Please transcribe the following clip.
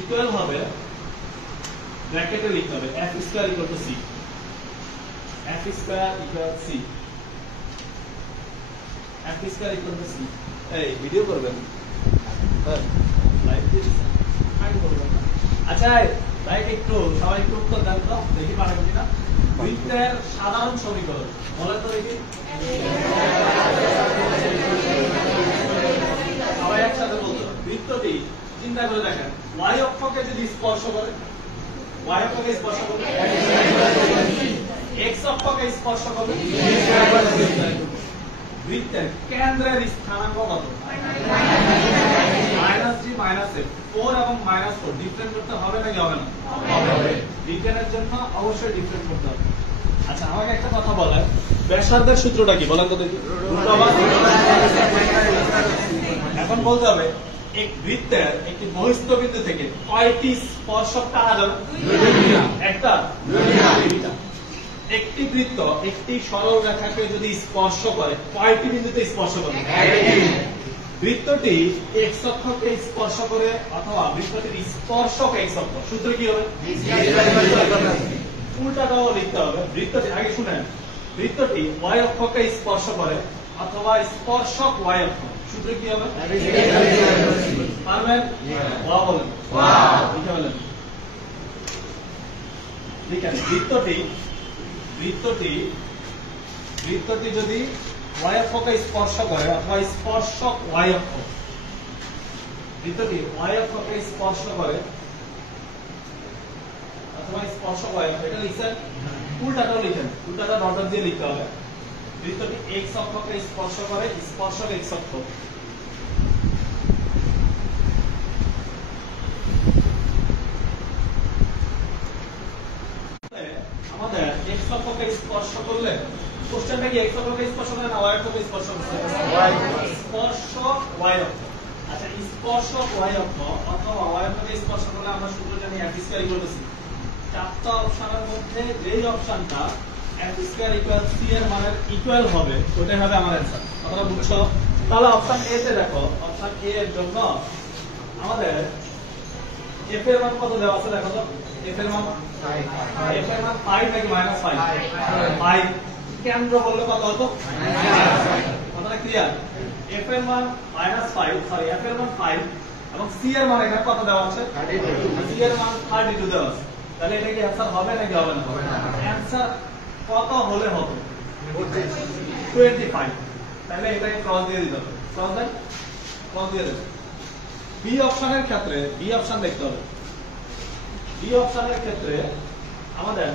Equal হবে ব্র্যাকেটে লিখতে হবে f square equal to c, f square equal c, f square equal to c। এই ভিডিও করবেন, হ্যাঁ লাইভ দিচ্ছেন, ফাইন করবেন। আচ্ছা লাইভ একটু সবাই একটু উত্তর দেন তো, দেখি পারেন কিনা। বৃত্তের সাধারণ সমীকরণ বলেন তো দেখি, সবাই একসাথে বলতো। বৃত্তটি চিন্তা করে দেখেন, y অক্ষকে যদি স্পর্শ করে, y অক্ষকে স্পর্শ করে, x অক্ষকে স্পর্শ করে, বৃত্তের কেন্দ্রের স্থানাঙ্ক কত? -g -f। 4 এবং -4 ডিফারেন্ট করতে হবে নাকি হবে না? হবে। বিজ্ঞানের জন্য অবশ্যই ডিফারেন্ট করতে হবে। আচ্ছা আমাকে একটা কথা বলেন, ব্যাসার্ধের সূত্রটা কি বলেন তো দেখি। এখন বলতে হবে এক বৃত্তের একটি বহিস্থ বিন্দু থেকে কয়টি স্পর্শক টানা যাবে? একটা, দুইটা। একটি বৃত্ত একটি সরল রেখাকে যদি স্পর্শ করে কয়টি বিন্দুতে স্পর্শ করে? বৃত্তটি x অক্ষকে স্পর্শ করে অথবা বৃত্তটির স্পর্শক x অক্ষ, সূত্র কি হবে? উল্টাটাও লিখতে হবে। বৃত্তটি আগে শুনেন, বৃত্তটি y অক্ষকে স্পর্শ করে অথবা স্পর্শক y অক্ষ, সূত্র কি হবে? পারবেন? ওয়াও বলেন, ওয়াও লিখে বলেন। ঠিক আছে, বৃত্তটি যদি y অক্ষকে স্পর্শ করে অথবা স্পর্শক y অক্ষ, বৃত্তটি y অক্ষকে স্পর্শ করে অথবা স্পর্শক y অক্ষ, এটা লিখছেন। উল্টাটাও লিখেন, উল্টাটা ডট দিয়ে লিখতে হবে। বৃত্তটি x অক্ষকে স্পর্শ করে, স্পর্শক x অক্ষ, আমাদের x অক্ষকে স্পর্শ করলে কোশ্চেনটা কি x অক্ষকে স্পর্শ করে না y অক্ষকে স্পর্শ করছে? স্পর্শক y অক্ষ। আচ্ছা স্পর্শক y অক্ষ অথবা y অক্ষকে স্পর্শ করলে আমরা সূত্র জানি f square equal to c। চারটা অপশনের মধ্যে যেই অপশনটা f স্কয়ার ইকুয়াল c এর মানের ইকুয়াল হবে ওটাই হবে আমার অ্যানসার। কথাটা বুঝছো? তাহলে অপশন এ তে দেখো, অপশন এ এর জন্য আমাদের f এর মান কত দেওয়া আছে দেখো তো। f এর মান 5 নাকি -5? 5। কেন্দ্র বললে কত হতো? কথাটা ক্লিয়ার? f এর মান -5, সরি f এর মান 5 এবং c এর মান এখানে কত দেওয়া আছে? 32। c এর মান 32 দেওয়া আছে। তাহলে এটা কি অ্যানসার হবে নাকি হবে না? অ্যানসার কত হলে হবে? 25। তাহলে এটাকে ক্রস দিয়ে দিতে হবে। ক্রস দেন, ক্রস দিয়ে দেন। বি অপশনের ক্ষেত্রে, বি অপশন দেখতে হবে। বি অপশনের ক্ষেত্রে আমাদের